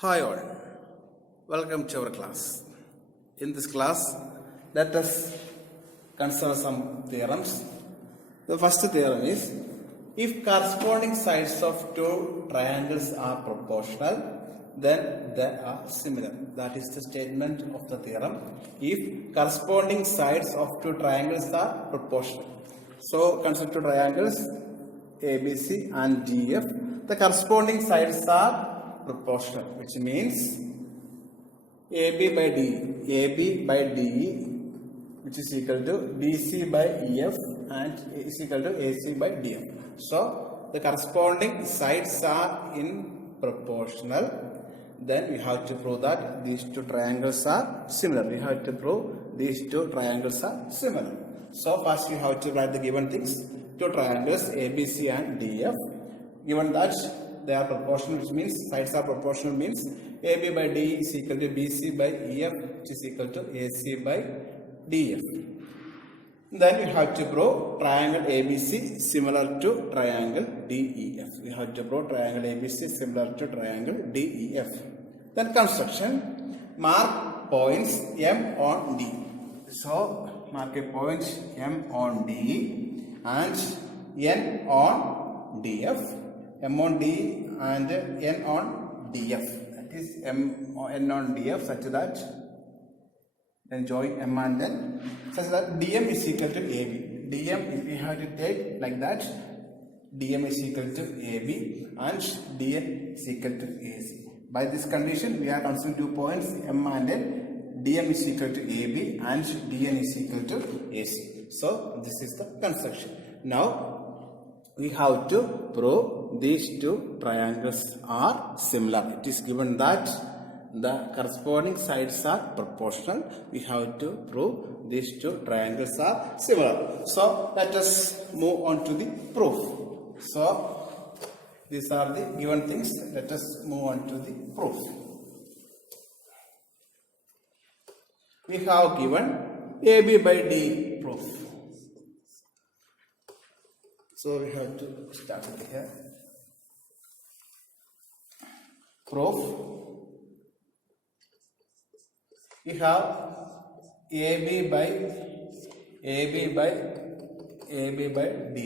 Hi all, welcome to our class. In this class, let us consider some theorems. The first theorem is, if corresponding sides of two triangles are proportional, then they are similar. That is the statement of the theorem. If corresponding sides of two triangles are proportional. So, consider two triangles ABC and DF. The corresponding sides are proportional, which means AB by DE, which is equal to BC by EF and is equal to AC by DF. So the corresponding sides are in proportional. Then we have to prove that these two triangles are similar. We have to prove these two triangles are similar. So first you have to write the given things. Two triangles ABC and DF. Given that they are proportional, which means sides are proportional, means AB by DE is equal to BC by EF, which is equal to AC by DF. Then we have to prove triangle ABC similar to triangle DEF. We have to prove triangle ABC similar to triangle DEF. Then construction, mark points M on D. So mark a point M on D and N on DF. M on D and N on DF. That is N on DF such that then join M and N such that DM is equal to AB. DM, if we have to take like that, DM is equal to AB and DN is equal to AC. By this condition, we are considering 2 points M and N. DM is equal to AB and DN is equal to AC. So this is the construction. Now we have to prove these two triangles are similar. It is given that the corresponding sides are proportional. We have to prove these two triangles are similar. So let us move on to the proof. So these are the given things. Let us move on to the proof. We have given AB by D proof. So we have to start with here. Proof. We have AB by D,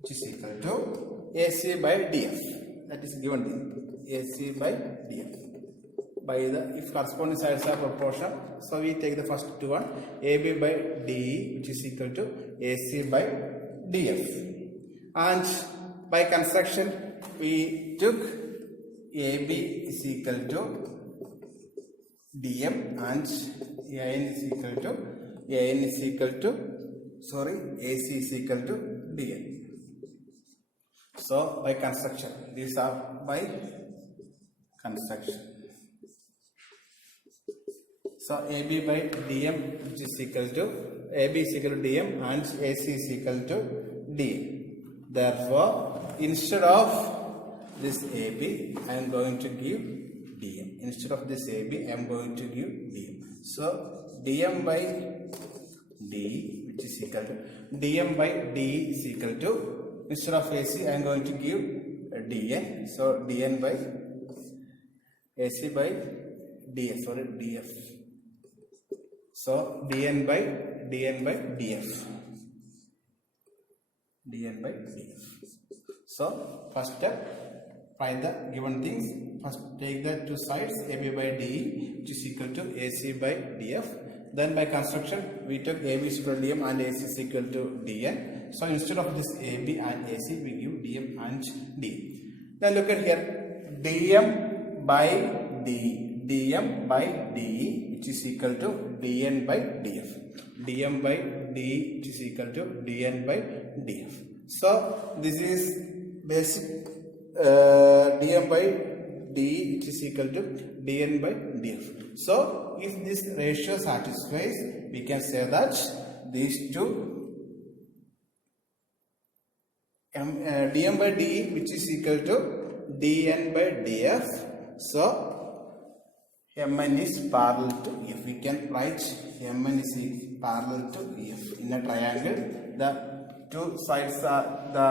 which is equal to AC by DF. That is given thing. AC by DF. By the if corresponding sides are proportional, so we take the first one, AB by DE, which is equal to AC by DF. And by construction, we took AB is equal to DM and AC is equal to DN. So by construction, these are by construction. So AB by DM, which is equal to AB is equal to DM and AC is equal to DM. Therefore, instead of this AB, I am going to give DM. Instead of this AB, I am going to give DM. So DM by D, which is equal to DM by D is equal to, instead of AC, I am going to give DN. So DN by AC by DF. So DN by DF. So first step, find the given things. First take the two sides AB by DE, which is equal to AC by DF. Then by construction, we took AB is equal to DM and AC is equal to DN. So instead of this AB and AC, we give DM and D. Then look at here, DM by DE, which is equal to DN by DF. DM by DE, which is equal to DN by DF. So this is basic DM by D, which is equal to DN by DF. So if this ratio satisfies, we can say that these two DM by DE, which is equal to DN by DF. So Mn is parallel to F. We can write Mn is parallel to F. In a triangle, the two sides are the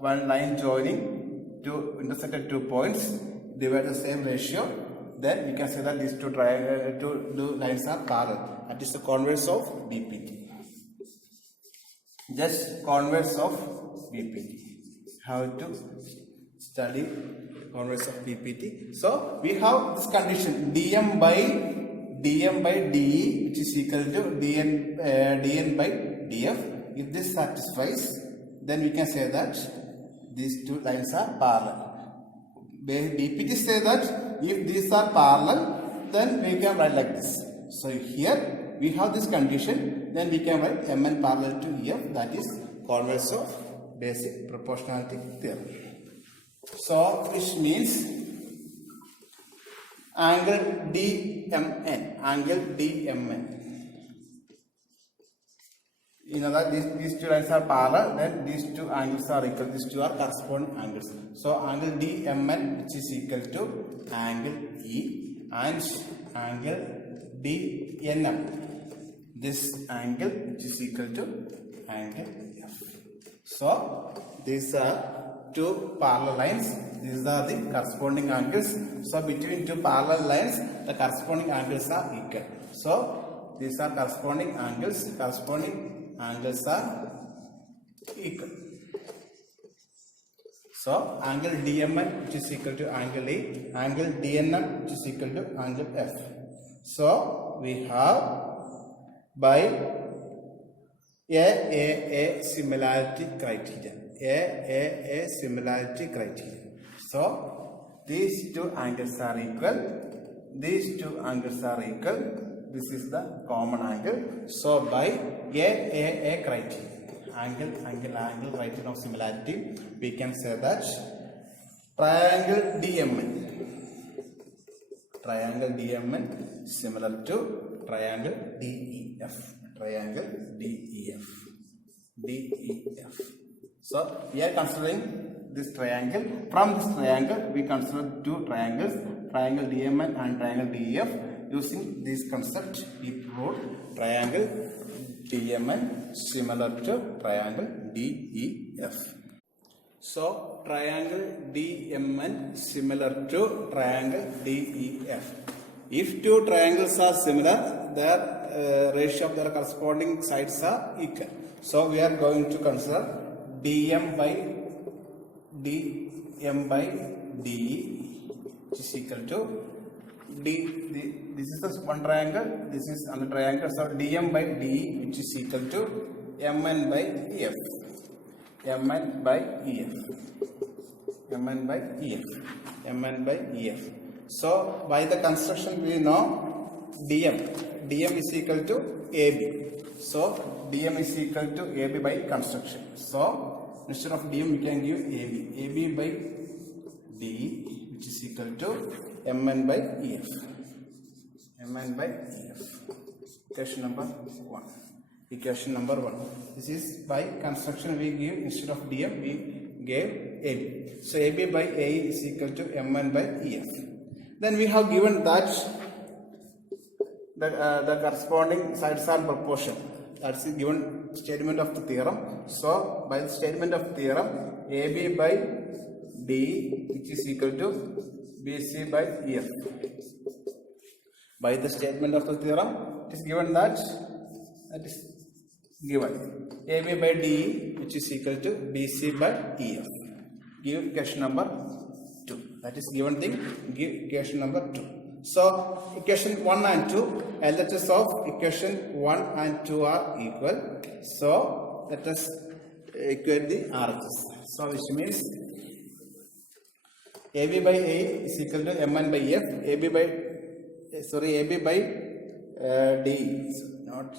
one line joining two intersected 2 points. divide the same ratio, then we can say that these two lines are parallel. That is the converse of BPT. Just converse of BPT. How to study converse of BPT? So we have this condition dm by de, which is equal to dn by df. If this satisfies, then we can say that these two lines are parallel. BPT say that if these are parallel, then we can write like this. So here we have this condition, then we can write Mn parallel to Ef, that is converse of basic proportionality theorem. So which means angle DMN. You know that these two lines are parallel, then these two angles are equal, these two are corresponding angles. So angle DMN, which is equal to angle E, and angle DNM, this angle which is equal to angle F. So these are two parallel lines, these are the corresponding angles. So between two parallel lines, the corresponding angles are equal. So these are corresponding angles are equal. So angle DMN, which is equal to angle E, angle DNM, which is equal to angle F. So we have by AAA similarity criterion. AAA similarity criterion. So these two angles are equal. These two angles are equal. This is the common angle. So by AAA criterion, angle criterion of similarity, we can say that triangle DMN similar to triangle DEF. DEF. So we are considering this triangle. From this triangle, we consider two triangles, triangle DMN and triangle DEF. Using this concept, we proved triangle DMN similar to triangle DEF. So triangle DMN similar to triangle DEF. If two triangles are similar, their ratio of their corresponding sides are equal. So we are going to consider DM by DE, which is equal to this is the one triangle, this is another triangle. So DM by DE, which is equal to MN by EF. MN by EF. So by the construction we know DM is equal to AB. So DM is equal to AB by construction. So instead of DM we can give AB by DE, which is equal to Mn by EF. Equation number 1. This is by construction we give, instead of DM we gave AB. So AB by AE is equal to Mn by EF. Then we have given that the corresponding sides are proportional. That's the given statement of the theorem. So by the statement of theorem, AB by DE, which is equal to BC by EF. By the statement of the theorem, it is given that is given AB by DE, which is equal to BC by EF. Give equation number 2. That is given thing. Give equation number 2. So equation 1 and 2, LHS of equation 1 and 2 are equal. So let us equate the RHS. So which means AB by A is equal to Mn by F. AB by D, not A,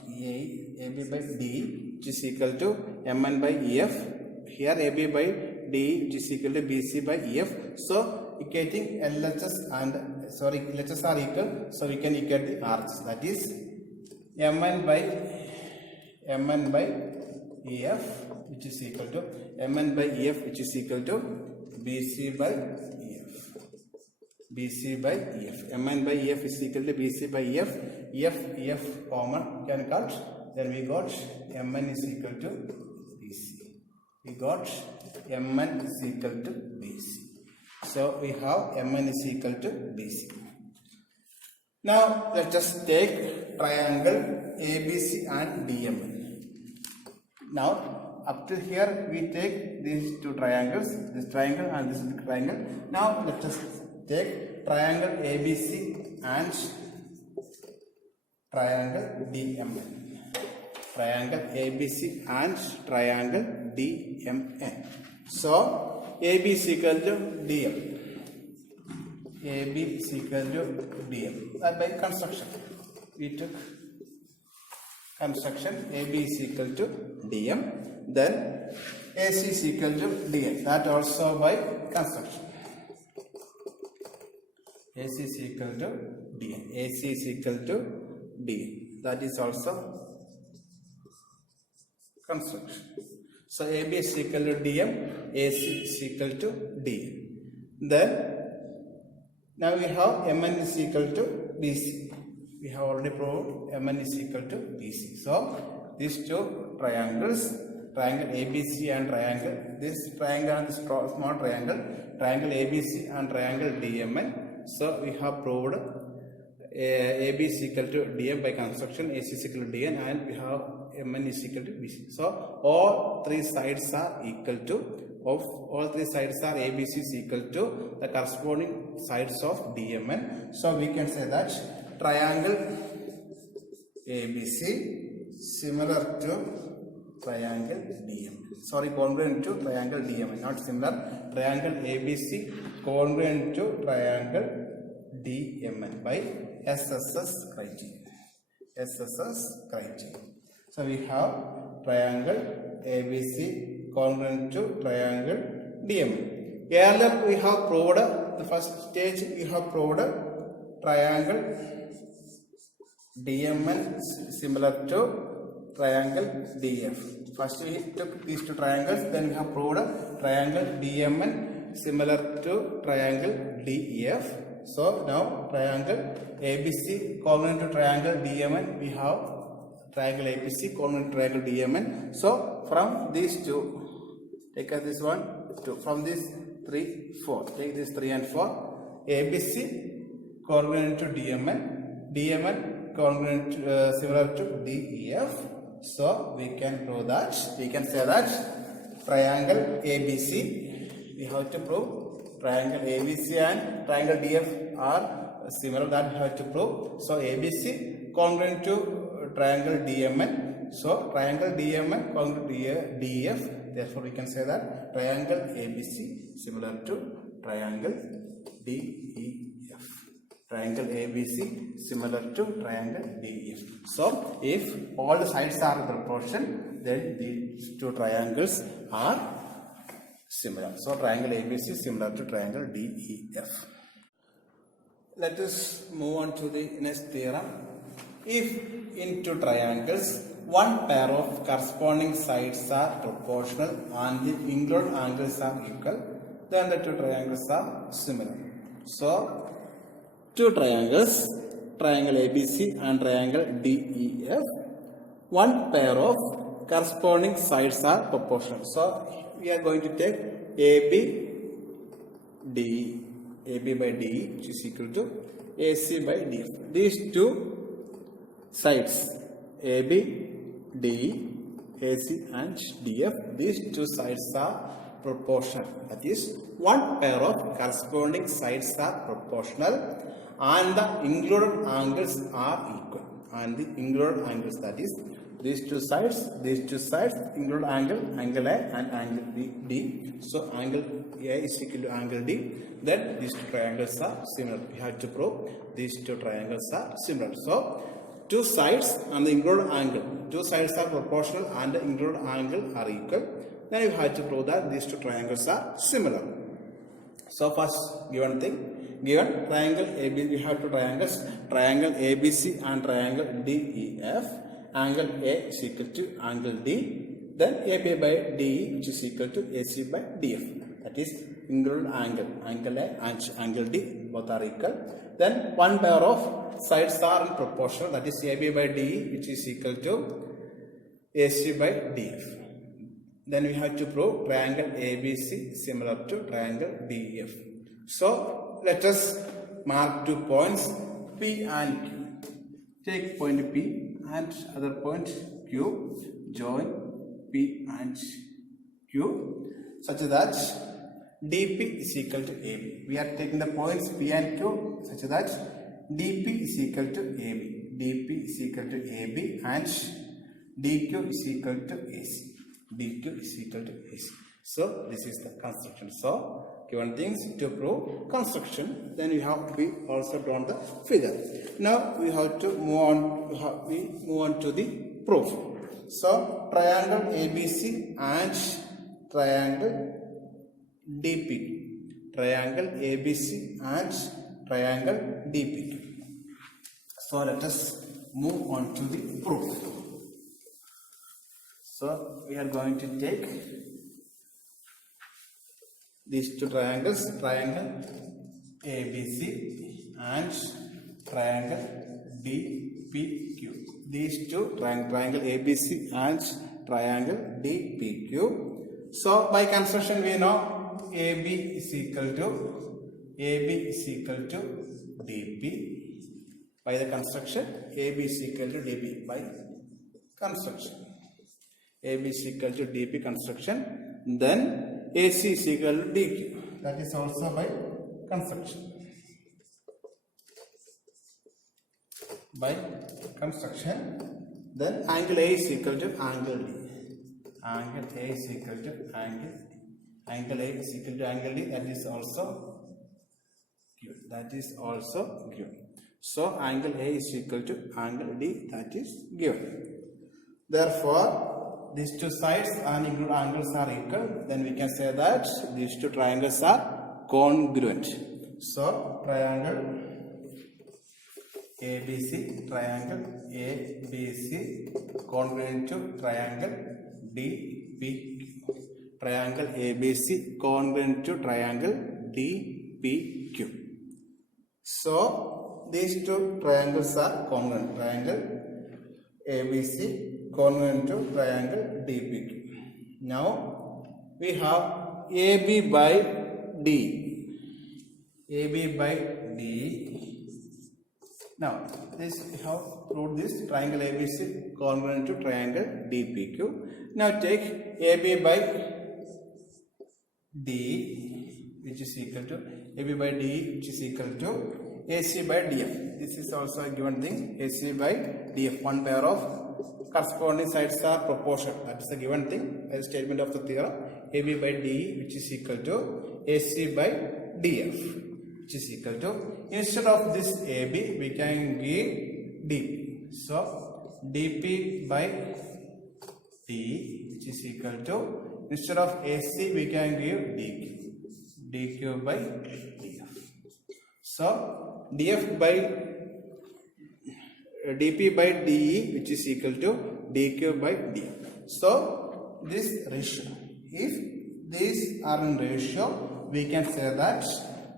AB by D, which is equal to Mn by EF. Here AB by D, which is equal to BC by EF. So equating LHS are equal. So we can equate the RHS. That is Mn by EF, which is equal to Mn by EF, which is equal to BC by EF. Mn by EF is equal to BC by EF. EF common can cut. Then we got Mn is equal to BC. So we have MN is equal to BC. Now let us take triangle ABC and DMN. Now up to here we take these two triangles, this triangle and this triangle. Now let us take triangle ABC and triangle DMN. Triangle ABC and triangle DMN. So AB is equal to DM. AB is equal to DM. That by construction. We took construction. AB is equal to DM. Then AC is equal to DM. That also by construction. AC is equal to DM. AC is equal to DM. That is also construction. So AB is equal to DM, AC is equal to DM. Then now we have MN is equal to BC. We have already proved MN is equal to BC. So these two triangles, triangle ABC and triangle, this triangle and this small triangle, triangle ABC and triangle DMN. So we have proved AB is equal to DM by construction, AC is equal to DN, and we have MN is equal to BC. So all three sides are equal to, all three sides are ABC is equal to the corresponding sides of DMN. So we can say that triangle ABC similar to triangle DMN. Sorry, congruent to triangle DMN, not similar. Triangle ABC congruent to triangle DMN by SSS criteria. SSS criteria. So we have triangle ABC congruent to triangle DMN. Earlier we have proved the first stage. We have proved triangle DMN similar to triangle DF. First we took these two triangles. Then we have proved triangle DMN similar to triangle DEF. So now triangle ABC congruent to triangle DMN, we have triangle ABC congruent to triangle DMN. So from these two, take this one, two. From this 3, 4. Take this 3 and 4. ABC congruent to DMN, DMN congruent similar to DEF. So we can prove that. We can say that triangle ABC. We have to prove triangle ABC and triangle DF are similar. That we have to prove. So ABC congruent to triangle DMN. So triangle DMN congruent to DF. Therefore, we can say that triangle ABC similar to triangle DEF. Triangle ABC similar to triangle DEF. So if all the sides are in proportion, then these two triangles are similar. So triangle ABC similar to triangle DEF. Let us move on to the next theorem. If in two triangles, one pair of corresponding sides are proportional and the included angles are equal, then the two triangles are similar. So two triangles, triangle ABC and triangle DEF, one pair of corresponding sides are proportional. So we are going to take AB DE, AB by DE, which is equal to AC by DF. These two sides, AB, DE, AC and DF, these two sides are proportional. That is, one pair of corresponding sides are proportional and the included angles are equal. And the included angles, that is, these two sides, include angle A and angle D. So angle A is equal to angle D. Then these two triangles are similar. We have to prove these two triangles are similar. So two sides and the included angle. Two sides are proportional and the included angle are equal. Then you have to prove that these two triangles are similar. So first given thing, given triangle AB, we have two triangles, triangle ABC and triangle DEF. Angle A is equal to angle D, then AB by DE, which is equal to AC by DF. That is included angle, angle A and angle D, both are equal. Then one pair of sides are in proportional, that is AB by DE, which is equal to AC by DF. Then we have to prove triangle ABC similar to triangle DEF. So let us mark 2 points P and Q. Take point P and other point Q. Join P and Q such that DP is equal to AB. We are taking the points P and Q such that DP is equal to AB. DP is equal to AB and DQ is equal to AC. DQ is equal to AC. So this is the construction. So given things to prove construction, then we have also drawn the figure. Now we have to move on to the proof. So triangle ABC and triangle DP. Triangle ABC and triangle DP. So let us move on to the proof. So we are going to take these two triangles, triangle ABC and triangle DPQ. These two triangle ABC and triangle DPQ. So by construction we know AB is equal to DP. By the construction, AB is equal to DP by construction. AB is equal to DP construction. Then AC is equal to DQ. That is also by construction. By construction, then angle A is equal to angle D. Angle A is equal to angle D. Angle A is equal to angle D. That is also given. That is also given. So angle A is equal to angle D. That is given. Therefore, these two sides and included angles are equal. Then we can say that these two triangles are congruent. So triangle ABC congruent to triangle DPQ. Triangle ABC congruent to triangle DPQ. So these two triangles are congruent. Triangle ABC congruent to triangle DPQ. Now we have AB by D. AB by D. Now this we have proved this triangle ABC congruent to triangle DPQ. Now take AB by D, which is equal to AB by D, which is equal to AC by DF. This is also a given thing. AC by DF. One pair of corresponding sides are proportional. That is a given thing. As a statement of the theorem, AB by D, which is equal to AC by DF, which is equal to, instead of this AB, we can give DP. So DP by D, which is equal to, instead of AC, we can give DQ. DQ by DF. So DF by DP by DE, which is equal to DQ by DF. So this ratio, if these are in ratio, we can say that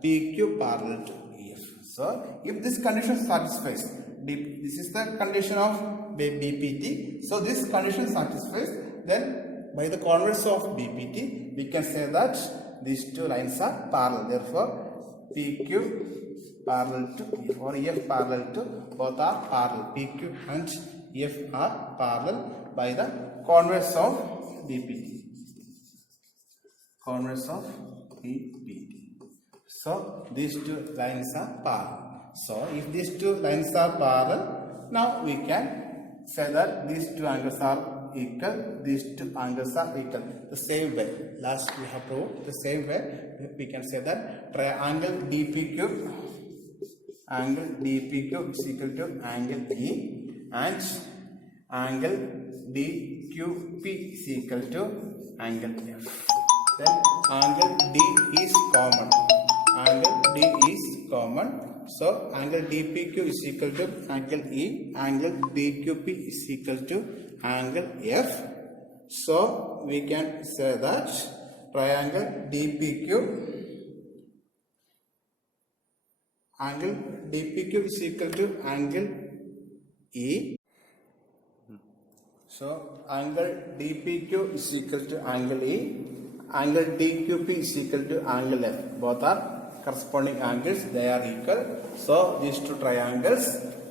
PQ parallel to EF. So if this condition satisfies, this is the condition of BPT. So this condition satisfies, then by the converse of BPT, we can say that these two lines are parallel. Therefore, PQ parallel to EF, or EF parallel to, both are parallel. PQ and EF are parallel by the converse of BPT. Converse of BPT. So these two lines are parallel. So if these two lines are parallel, now we can say that these two angles are equal, these two angles are equal. The same way, last we have proved, the same way we can say that triangle DPQ, angle DPQ is equal to angle E, and angle DQP is equal to angle F. Then angle D is common. Angle D is common. So angle DPQ is equal to angle E, angle DQP is equal to angle F. So we can say that triangle DPQ, angle DPQ is equal to angle E. So angle DPQ is equal to angle E, angle DQP is equal to angle F. Both are corresponding angles, they are equal. So these two triangles,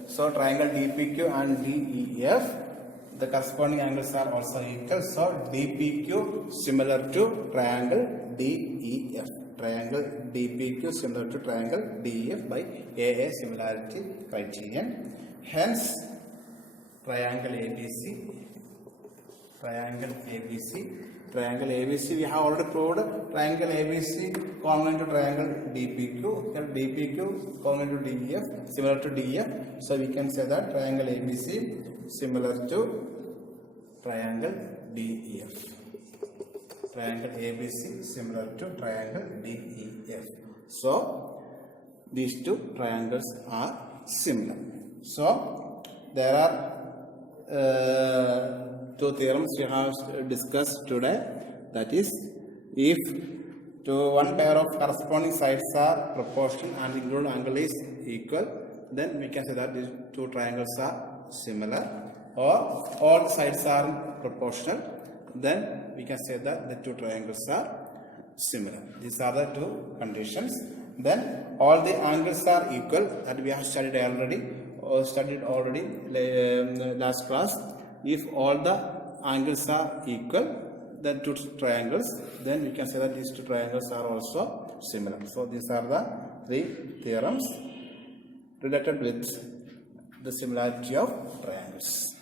so triangle DPQ and DEF, the corresponding angles are also equal. So DPQ similar to triangle DEF. Triangle DPQ similar to triangle DEF by AA similarity criterion. Hence, triangle ABC, we have already proved triangle ABC congruent to triangle DPQ, DPQ congruent to DEF, similar to DEF. So we can say that triangle ABC similar to triangle DEF. Triangle ABC similar to triangle DEF. So these two triangles are similar. So there are two theorems we have discussed today. That is, if to one pair of corresponding sides are proportional and the included angle is equal, then we can say that these two triangles are similar. Or all the sides are proportional, then we can say that the two triangles are similar. These are the two conditions. Then all the angles are equal, that we have studied already last class. If all the angles are equal, then two triangles, then we can say that these two triangles are also similar. So these are the three theorems related with the similarity of triangles.